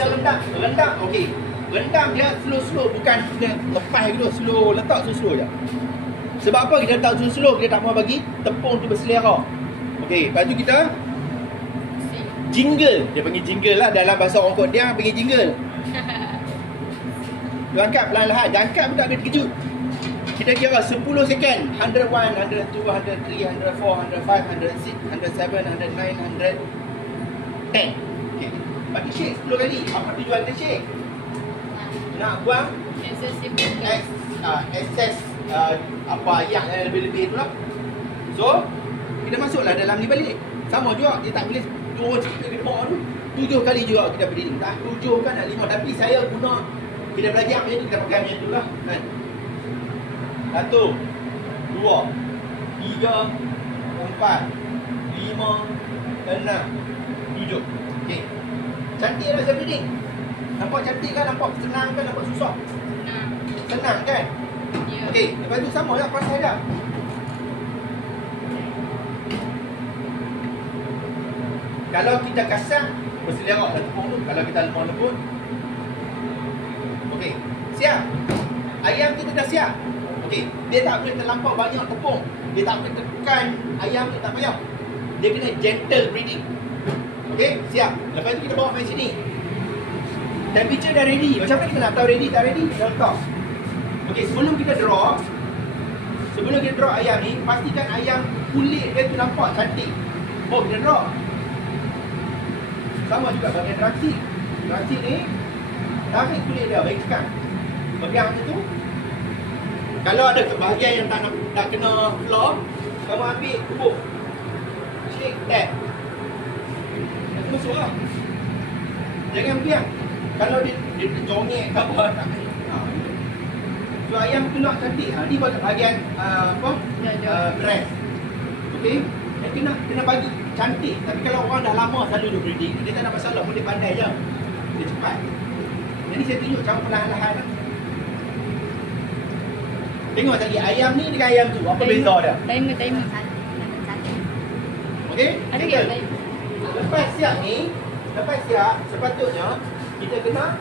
kita rendam, okey. Rendam dia slow, bukan kena lepas gitu, slow, letak slow je. Sebab apa kita letak slow, kita tak mahu bagi tepung tu berselera. Okey, lepas tu kita jingle, dia panggil jingle lah dalam bahasa orang Kod dia panggil jingle. Tu angkat perlahan-lahan, jangan angkat pun tak boleh terkejut. Kita kira 10 second, 101, 102, 103, 104, 105, 106, 107, 109, 110. Okey. Bagi shake 10 kali. Apa tujuan kita shake? Nak buang excess apa yang lebih-lebih tu lah. So, kita masuklah dalam ni balik. Sama juga, dia tak boleh turun sikit ke bawah tu. 7 kali juga kita berdiri. Tak 7 kan, nak 5. Tapi saya guna, kita belajar macam tu, kita pakai macam tu lah kan. 1, 2, 3, 4, 5, 6, 7. Okey. Cantik lah saya berdiri. Nampak cantik kan? Nampak senang kan? Nampak susah? Senang kan? Ya. Okey, lepas tu sama lah proses dah. Kalau kita kasar, berselera dah tepung tu. Kalau kita lemah lembut. Okey, siap. Ayam kita dah siap. Okey, dia tak boleh terlampau banyak tepung. Dia tak boleh tekan ayam tu, tak payah. Dia kena gentle breathing. Okey, siap. Lepas tu kita bawa main sini. Temperature dah ready. Macam mana kita nak tahu ready tak ready? Kita letak. Okey, sebelum kita draw ayam ni, pastikan ayam kulit dia tu nampak cantik. Oh, kita draw. Sama juga bahagian transit. Transit ni, tarik kulit dia, bagi tekan. Pegang macam tu. Kalau ada bahagian yang tak kena floor, kamu ambil kubuk. Shake that. Itu masuk lah. Jangan biar. Kalau dia tercongek ke apa, tak. So ayam tu nak cantik. Ni bahagian breast. Okey. Kena bagi cantik. Tapi kalau orang dah lama selalu duk breeding, dia tak ada masalah pun, dia pandai je. Dia cepat. Jadi saya tunjuk cara perlahan-lahan lah. Tengok tadi ayam ni dengan ayam tu, apa beza dia? Timer. Okey? Ada ke timer? Lepas siap ni, sepatutnya kita kena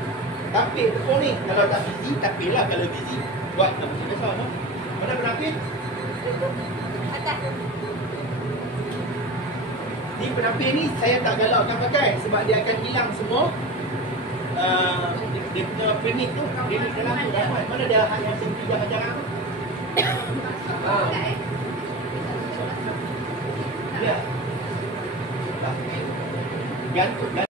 tapik tepung ni. Kalau tak busy, tapik lah. Kalau busy, buat macam biasa no? Mana penapis? Atas. Ni penapis ni saya tak galakkan pakai sebab dia akan hilang semua dia punya pernik tu. Dia ni dalam tu ramai. Mana dia yang senti dah jarang tu? Ya. Gantung.